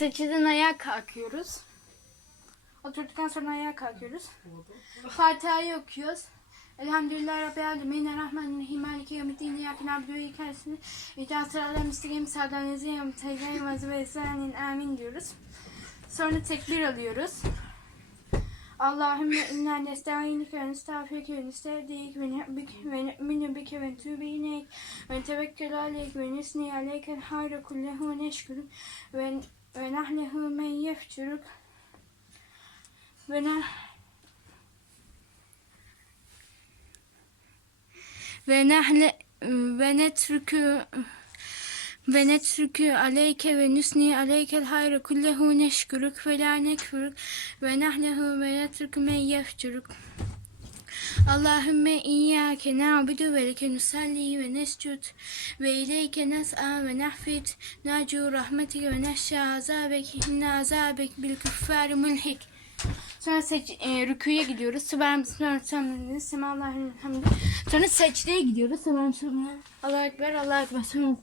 Secdeden ayağa kalkıyoruz. Oturduktan sonra ayağa kalkıyoruz. Fatiha'yı okuyoruz. Elhamdülillah Rabbil Alemin Errahmanirrahim Maliki Yevmiddin İyyâke na'budu ve İyyâke nestaîn sıratal müstakim sağdan yazıyım teyzeyi ve esanin amin diyoruz. Sonra tekbir alıyoruz. Allahümme inna nesta'inike ve nestağfirke ve nestehdik ve ne'bik ve ne'minu bike ve netûbü ileyk ve netevekkelu aleyk ve nesni aleykel hayra kullehu ve neşkuruk ve ve nahlehu men yefçuruk ve ne ve nahle ve netrükü ve netrükü aleyke ve nusni aleykel hayra kullehu neşkuruk ve la nekfuruk. Ve nahlehu ve netrükü men yefçuruk Allahümme iyyâke na'budu ve leke nusalli ve nescud ve ileyke nes'a ve nahfit nacu rahmetike ve neşşâ azabek inna azabek bil küffâri mulhik Sonra sec e, rüküye gidiyoruz. Sonra sonra Semallahü hamd. Sonra secdeye gidiyoruz. Sıvırım sonra Allahu ekber Allahu ekber sonra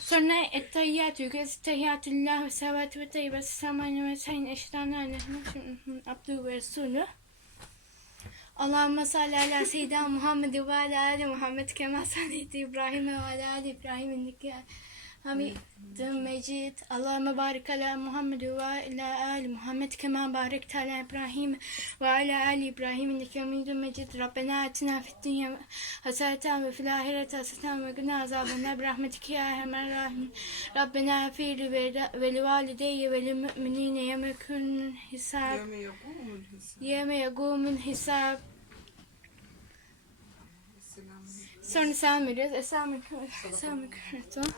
Sonra ettehiyyatü ettehiyyatullah ve salatü ve teyyibe selamun ve sayın eşhedü en abdü ve resulü. Allahümme salli ala seyyidina Muhammed ve ala ali Muhammed kema sallayte İbrahim ve ala ali İbrahim inneke hamidun mecid. Allahümme barik ala Muhammed ve ala ali Muhammed kema barekte ala İbrahim ve ala ali İbrahim inneke hamidun mecid. Rabbena atina fid dünya haseneten ve fil ahireti haseneten ve gına azabennar bi rahmetike ya erhamer rahimin. Rabbena afiri ve li valideyye ve li müminine yemekun hisab. يوم يقوم الحساب Yeme yagumul hisab. السلام عليكم Sonra selam veriyoruz. Esselamu aleyküm. Esselamu aleyküm.